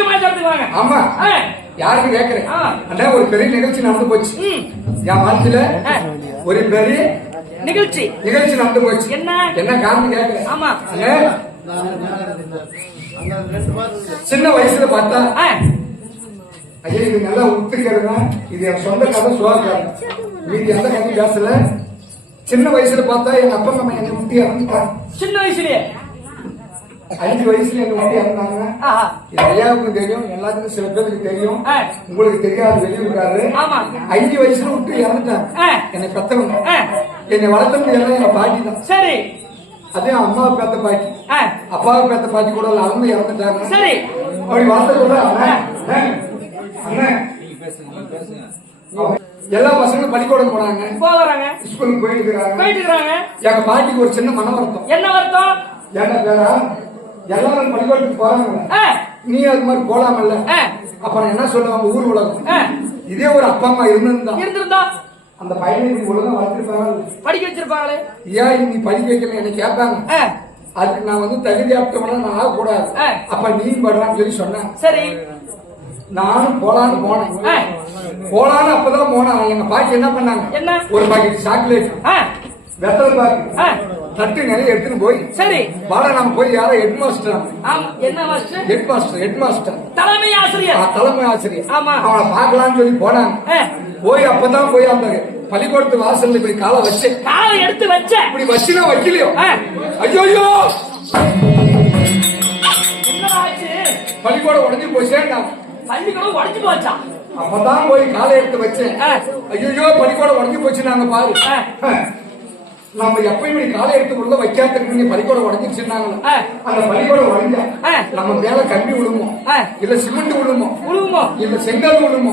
விஷயமா சொல்லுவாங்க. ஆமா, யாருக்கு கேட்கிறேன்? அண்ணா, ஒரு பெரிய நிகழ்ச்சி நடந்து போச்சு என் வாழ்க்கையில. ஒரு பெரிய நிகழ்ச்சி நடந்து போச்சு. என்ன காரணம் கேட்கிறேன்? ஆமா, சின்ன வயசுல பார்த்தா ஐயா, இது நல்லா உத்துக்கிறதுனா இது என் சொந்த கதை சுவாக்காரு. மீதி எந்த கதை பேசல. சின்ன வயசுல பார்த்தா எங்க அப்பா அம்மா என்னை முட்டி இறந்துட்டாங்க. சின்ன வயசுலயே 5 வயசுல என்னை முட்டி இறந்தாங்க. இது ஐயாவுக்கும் தெரியும், எல்லாத்துக்கும் சில பேருக்கு தெரியும், உங்களுக்கு தெரியாது, வெளியூருக்காரு. 5 வயசுல விட்டு இறந்துட்டாங்க. என்னை பெத்தவங்க, என்னை வளர்த்தவங்க எல்லாம் எங்க பாட்டி தான். சரி, அதே அம்மாவை பேத்த பாட்டி, அப்பாவை பேத்த பாட்டி கூட அவங்க இறந்துட்டாங்க. சரி, அப்படி வளர்த்த கூட எல்லா பசங்களும் பள்ளிக்கூடம் போறாங்க, ஸ்கூலுக்கு போயிட்டு இருக்காங்க. எங்க பாட்டிக்கு ஒரு சின்ன மன வருத்தம். என்ன வருத்தம்? என்ன பேரா, எல்லாரும் பள்ளிக்கூடத்துக்கு போறாங்க, நீ அது மாதிரி போலாமல்ல. அப்புறம் என்ன சொல்லுவாங்க ஊர் உலகம். இதே ஒரு அப்பா அம்மா இருந்திருந்தா அந்த பையனை ஒழுங்கா வளர்த்திருப்பாங்க, படிக்க வச்சிருப்பாங்களே. ஏன் நீ படிக்க வைக்கல என்ன கேட்பாங்க. அதுக்கு நான் வந்து தகுதி ஆப்டவனா நான் ஆகக்கூடாது, அப்ப நீ படுறான்னு சொல்லி சொன்னேன். சரி, நானும் போலான்னு போனேன். போலான்னு அப்பதான் போனேன். எங்க பாட்டி என்ன பண்ணாங்க, ஒரு பாக்கெட் சாக்லேட், வெத்தலை பாக்கு, தட்டு நிறைய எடுத்துன்னு போய், சரி வாடா நம்ம போய் யாரோ ஹெட் மாஸ்டர், ஹெட் மாஸ்டர் தலைமை ஆசிரியர் அவனை பாக்கலாம்னு சொல்லி போனாங்க. போய் அப்பதான் போய் அந்த பள்ளிக்கூடத்து வாசல் இப்படி காலை எடுத்து வச்ச இப்படி வச்சுனா வைக்கலையோ, ஐயோ பள்ளிக்கூடம் உடஞ்சி போச்சேன். பள்ளிக்கூடம் உடஞ்சு போச்சா? அப்பதான் போய் காலை எடுத்து வச்சேன். ஐயோ பள்ளிக்கூடம் உடஞ்சு போச்சு. நாங்க பாரு, நம்ம எப்பயுமே காலை எடுத்து உள்ள வைக்காததுக்கு பள்ளிக்கூடம் உடஞ்சிருச்சுன்னாங்க. அந்த பள்ளிக்கூடம் உடஞ்சா நம்ம மேல கம்பி விழுமோ, இல்ல சிமெண்ட் விழுமோ, இல்ல செங்கல் விழுமோ,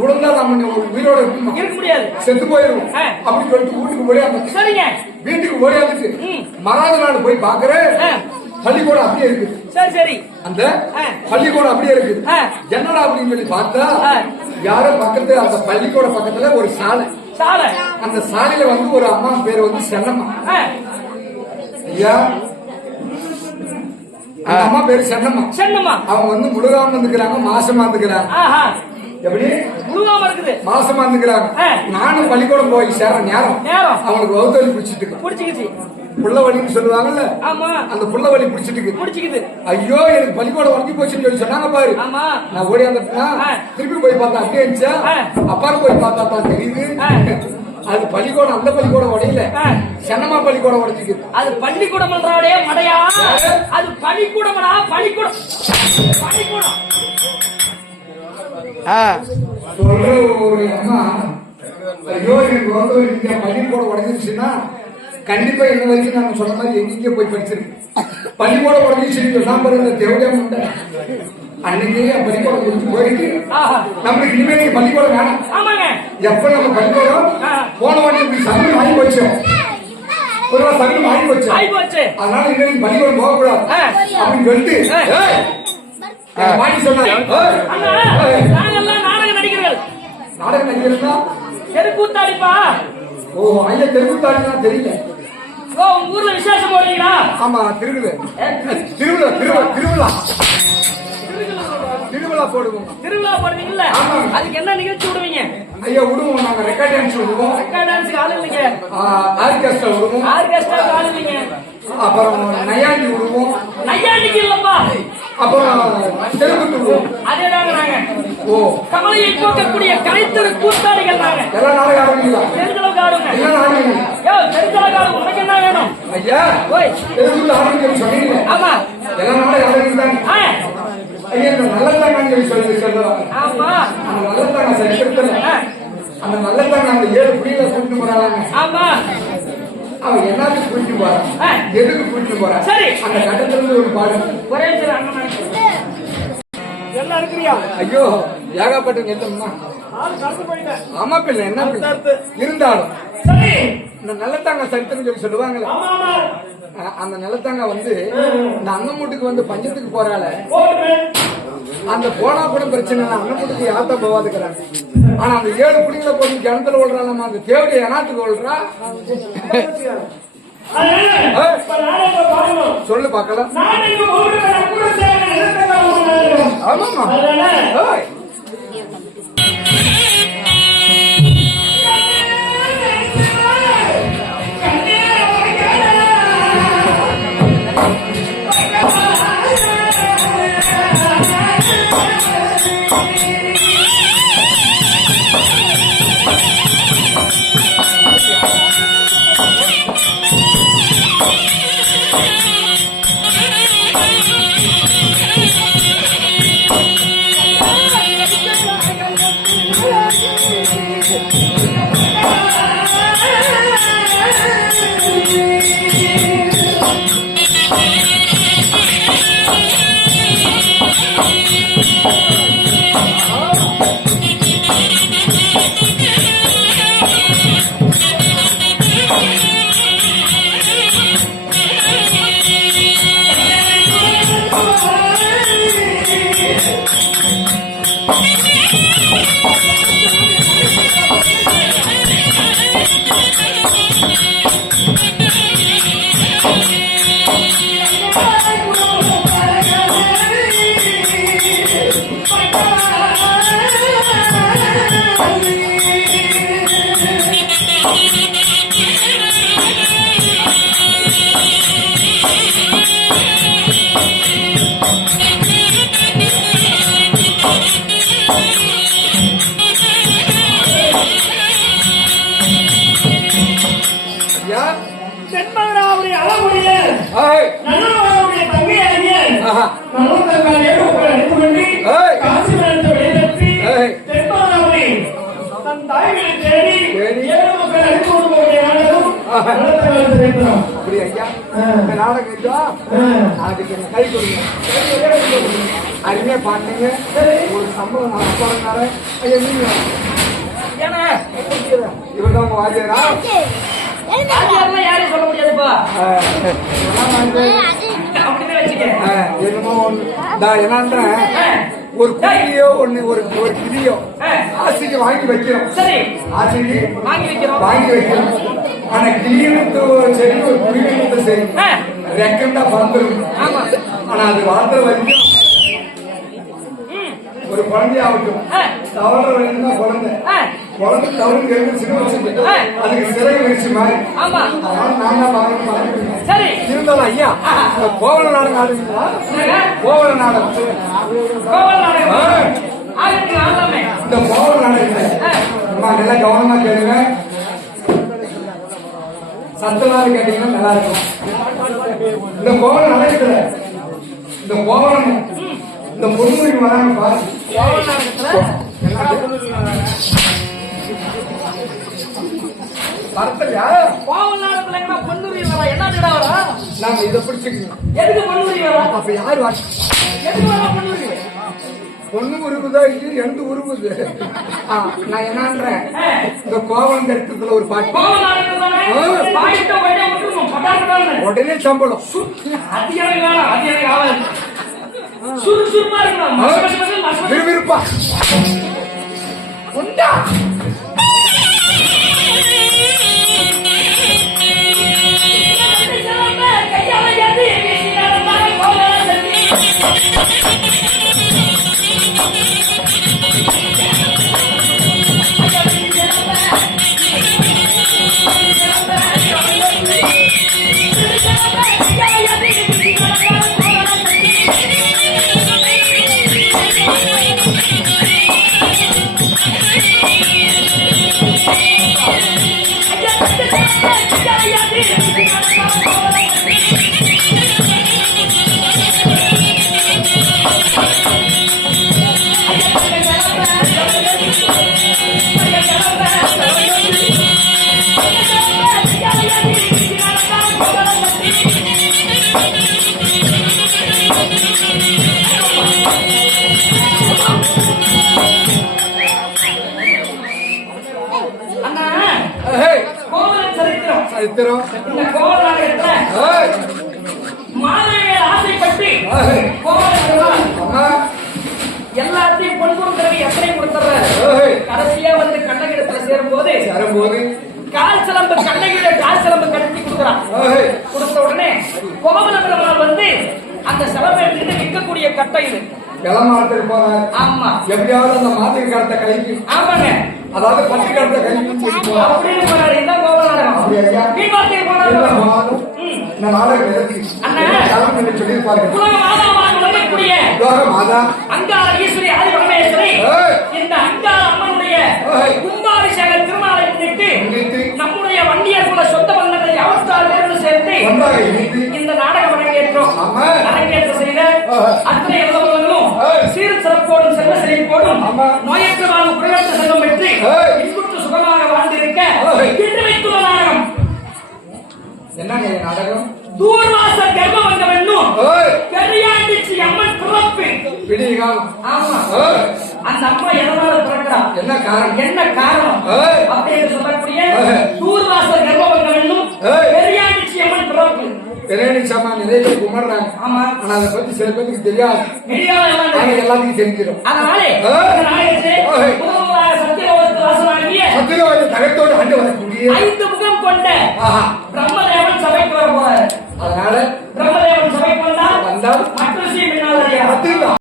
விழுந்தா நம்ம உயிரோட இருக்க முடியாது, செத்து போயிருவோம். அப்படின்னு சொல்லிட்டு வீட்டுக்கு ஓடியாந்து, சரிங்க வீட்டுக்கு ஓடியாந்துட்டு மறாவது நாள் போய் பாக்குறேன் பள்ளிக்கூடம் அப்படியே இருக்குது. சரி சரி, அந்த பள்ளிக்கூடம் அப்படியே இருக்குது. என்னடா அப்படின்னு சொல்லி பார்த்தா யாரோ பக்கத்துல அந்த பள்ளிக்கூட பக்கத்துல ஒரு சாலை, அந்த சாலையில வந்து ஒரு அம்மா பேரு வந்து சென்னம்மா. ஐயா, அம்மா பேரு சென்னம்மா. அவங்க வந்து முழுகாம இருந்துக்கிறாங்க, மாசமா இருந்துக்கிறாங்க. எப்படி முழுகாம இருக்குது, மாசமா இருந்துக்கிறாங்க. நானும் பள்ளிக்கூடம் போய் சேர நேரம் அவங்களுக்கு வகுத்தொலி பிடிச்சிட்டு புள்ளவழின்னு சொல்லுவாங்கல்ல, அந்த புள்ளவழி பிடிச்சிட்டு ஐயோ எனக்கு பள்ளிக்கூடம் உடஞ்சி போச்சுன்னு சொல்லி சொன்னாங்க பாரு. நான் ஓடி வந்துட்டா திருப்பி போய் பார்த்தா அப்படியே இருந்துச்சா, அப்பாரு போய் பார்த்தா தான் தெரியுது அது பள்ளிக்கூடம். அந்த பள்ளிக்கூடம் உடையில சென்னமா பள்ளிக்கூடம் உடைச்சிக்குது. அது பள்ளிக்கூடம் மடையா, அது பள்ளிக்கூடம் சொல்ற ஒரு அம்மா, ஐயோ எனக்கு பள்ளிக்கூடம் உடஞ்சிருச்சுன்னா கண்டிப்பா என்ன வரைக்கும் நாங்க சொன்ன மாதிரி எங்கெங்கே போய் படிச்சிருக்கு. பள்ளிக்கூடம் உடஞ்சிச்சு சொன்னா பாருங்க, தேவையா உண்டு. அன்னைக்கு பள்ளிக்கூடம் முடிச்சு போயிட்டு நம்மளுக்கு இனிமே பள்ளிக்கூடம் வேணாம். எப்ப நம்ம பள்ளிக்கூடம் போன உடனே சங்கு வாங்கி போச்சோம், ஒரு சங்கு வாங்கி போச்சு, அதனால இன்னைக்கு பள்ளிக்கூடம் போகக்கூடாது அப்படின்னு சொல்லிட்டு பாட்டி சொன்னாங்க. நாடக நடிகர்களா தெருக்கூத்தாடிப்பா? ஓ ஐயா, தெருக்கூத்தாடினா தெரியல. ஊர்ல விசேஷம் போடுறீங்களா? ஆமா, திருவிழா போடுவோம். திருவிழா போடுவீங்கல்ல, அதுக்கு என்ன நிகழ்ச்சி விடுவீங்க? ஐயா விடுவோம், நாங்க ரெக்கார்ட் டான்ஸ் விடுவோம். ரெக்கார்ட் டான்ஸ்க்கு ஆளு இல்லைங்க, ஆர்கெஸ்ட்ரா விடுவோம். ஆர்கெஸ்ட்ராக்கு ஆளு இல்லைங்க. அப்புறம் நையாண்டி விடுவோம். நையாண்டிக்கு இல்லப்பா, அப்புறம் தெருக்கூத்து விடுவோம். அதேதாங்க நாங்க. ஓ, கமலையை போக்கக்கூடிய கலைத்தரு கூத்தாடிகள் நாங்க. எல்லா நாடகம் ஆடுவீங்களா? தெரிஞ்சளவுக்கு ஆடுங்க. என்ன ஆடுவீங்க? யோ, தெரிஞ்சளவுக்கு ஆடுங்க. உனக்கு என்ன வேணும்? ஐயா, ஓய் தெருக்கூத்து ஆடுவீங்கன்னு சொன்னீங்க. ஆமா, எல்லா நாடகம் ஆடுவீங்க. ஐயா, இந்த நல்லத்தாங்க சொல்லுவாங்க. ஆமா, அந்த நல்லத்தாங்க சரித்திரத்துல அந்த நல்லத்தாங்க அந்த 7 புடியில கூட்டிட்டு போறாங்க. ஆமா, அவன் எல்லாத்தையும் கூட்டிட்டு போறான், எதுக்கு கூட்டிட்டு போறான்? சரி, அந்த கட்டத்துல இருந்து ஒரு பாடு ஒரே எல்லாம் இருக்கிறியா? ஐயோ, ஏகாப்பட்டவங்க எத்தம்மா. ஆமா பிள்ளை, என்ன இருந்தாலும் இந்த நல்லத்தாங்க சரித்திரம் சொல்லி சொல்லுவாங்கல்ல, அந்த நிலத்தாங்க வந்து இந்த அண்ணமூட்டுக்கு வந்து பஞ்சத்துக்கு போறால, அந்த போனா கூட பிரச்சனை இல்லை, அண்ணமூட்டுக்கு யார்தான் போவாதுக்கிறாங்க. ஆனா அந்த 7 புடிங்களை போய் கிணத்துல ஓடுறாங்க, அந்த தேவடைய எனாத்துக்கு ஓடுறா சொல்லு பாக்கலாம். ஆமாமா. ஏய். தென்மதுராவுடைய அளவுடைய ஏய். நல்லவருடைய தங்கையாகிய ஆஹா. நல்லவர்களை உங்களை அனுப்புகின்றி ஏய். காசி மரத்தை வெளியிடற்றி ஏய். தென்மதுராவை தன் தாய்களை தேடி தேடி. ஏழு மக்கள் அனுப்பி கொண்டு நாடகம் ஆஹா. நடத்த வேண்டும். அப்படி ஐயா இந்த நாடகம் ஐயா அதுக்கு எனக்கு கை கொடுங்க அருமையா பாட்டீங்க ஒரு சம்பளம் நான் போறதுனால ஐயா நீங்க ஏன்னா இவன் தான் உங்க வாத்தியாரா யாரெல்லாம் யாரையும் சொல்ல முடியாதுப்பா. அப்படிதான் வச்சுக்க. என்னமோ ஒண்ணு நான் என்னன்றேன் ஒரு குடியோ ஒண்ணு ஒரு ஒரு கிளியோ ஆசைக்கு வாங்கி வைக்கிறோம். சரி, ஆசைக்கு வாங்கி வைக்கிறோம். வாங்கி வைக்கிறோம். ஆனா கிளியினத்து சரி ஒரு குடியினத்து சரி ரெக்கண்டா பறந்துடும். ஆமா. ஆனா அது வளர்ந்துற வரைக்கும் ஒரு குழந்தையாகட்டும் தவற வரைக்கும் தான் குழந்தை குழந்தை தவறு சிறுவச்சு அதுக்கு சிறை வச்சு மாதிரி ஆமா. அதனால நான் தான் பாருங்க. சரி, இருந்தாலும் ஐயா கோவல நாடகம் ஆடுவீங்களா? கோவல நாடகம் கோவல் நாடகம் ஆகட்டும், ஆடலாமே. இந்த கோவல நாடகத்தை அம்மா நல்லா கவனமா கேளுங்க. சத்தமாக கேட்டீங்கன்னா நல்லா இருக்கும். இந்த கோவல நாடகத்துல இந்த கோவலம் இந்த பொன்முடி வராங்க பாரு. கோவல் நாடகத்துல பரத்தலையா? கோவல் நாடகத்துல என்ன பொண்ணுரி வரா? என்ன திடா வரா? நாம இதை பிடிச்சிக்கணும். எதுக்கு பொண்ணுரி வரா? அப்ப யாரு வா? எதுக்கு வரா பொண்ணுரி? பொண்ணு உருவுதா இல்லையா? எந்த உருவுது? நான் என்னன்றேன் இந்த கோவலம் கருத்துல ஒரு பாட்டு கோவல் நாடகம் தானே? பாயிட்ட உடனே விட்டுருணும். பட்டாசுதான். உடனே சம்பளம். அது எனக்கு வேணாம், அது எனக்கு ஆகாது. சுறுசுறுப்பா இருக்கணும். மச மச மச மச மச. விறுவிறுப்பா உண்டா? சரித்திரம் இந்த கோவல் நாடகத்துல மாதவிகள் ஆசைப்பட்டு கோவல் எல்லாத்தையும் பொன் கொடுக்கறவை எத்தனை கொடுத்துறாரு. கடைசியா வந்து கண்ணகிடத்துல சேரும்போது கால் சிலம்பு கண்ணகிட கால் சிலம்பு கட்டி கொடுக்குறான். கொடுத்த உடனே கோவல பெருமாள் வந்து அந்த சிலம்பை எடுத்துட்டு விற்கக்கூடிய கட்டை இது கிளமாரத்துக்கு போறாரு. ஆமா எப்படியாவது அந்த மாட்டுக்கு கடத்த கழிக்கு, ஆமாங்க அதாவது பத்து கடத்த கழிக்குன்னு சொல்லி போறாரு. அப்படின்னு போறாரு. இதான் கோப நாடகம். அப்படியா ஐயா? மீன் மார்க்கெட் இல்ல, போனாரு. போனாலும் இந்த நாடகம் எதற்கு? அண்ணா. கிளம்பி சொல்லியிருப்பாரு. உலக மாதாவாக விளங்கக்கூடிய யோக மாதா அங்காள ஈஸ்வரி ஆதி பரமேஸ்வரி ஏய். இந்த அங்காள அம்மனுடைய ஏய். கும்பாபிஷேக திருநாளை முன்னிட்டு முன்னிட்டு நம்முடைய வண்டியர் குல சொந்த பந்தங்களை அவஸ்தாரோடு சேர்ந்து ஒன்றாக இணைத்து இந்த நாடகம் அரங்கேற்றோம். ஆமா. அரங்கேற்ற செய்த ஆஹா. அத்தனை இளவர்களும் ஏய். சீர் சிறப்போடும் செல்வ செழிப்போடும் ஆமா. நோயற்ற வாழ்வு குறைவற்ற செல்வம் பெற்று ஏய். இன்புற்று சுகமாக வாழ்ந்திருக்க ஏய். இன்று வைத்துள்ள நாடகம் என்னங்க இந்த நாடகம்? தூர்வாச கர்மவங்கம் என்னும் ஏய். பெரியாண்டிச்சி அம்மன் பிறப்பு. விடிய காலம். ஆமா ஏய். அந்த அம்மா எதனால பிறக்கிறா? என்ன காரணம்? என்ன காரணம் ஏய். அப்படின்னு சொல்லக்கூடிய ஏய். தூர்வாச கர்மவங்கம் என்னும் ஏய். பெரியாண்டிச்சி அம்மன் பிறப்பு. பிரியாணி சாமா நிறைய பேர் கும்பிடுறாங்க. ஆமா ஆனா அதை பத்தி சில பேருக்கு தெரியாது. தெரியாத ஆனா எல்லாத்துக்கும் தெரிஞ்சிடும். அதனாலே ஏய். இந்த நாடகத்தை ஏய். முதல்வராக சத்தியலோகத்தில் வாசமாகிய சத்தியவாதி தகத்தோடு ஆண்டு வரக்கூடிய 5 முகம் கொண்ட ஆஹா. பிரம்மதேவன் சபைக்கு வர போறாரு. அதனால பிரம்மதேவன் சபைக்கு வந்தால் வந்தால் மற்ற விஷயம் என்ன? பத்து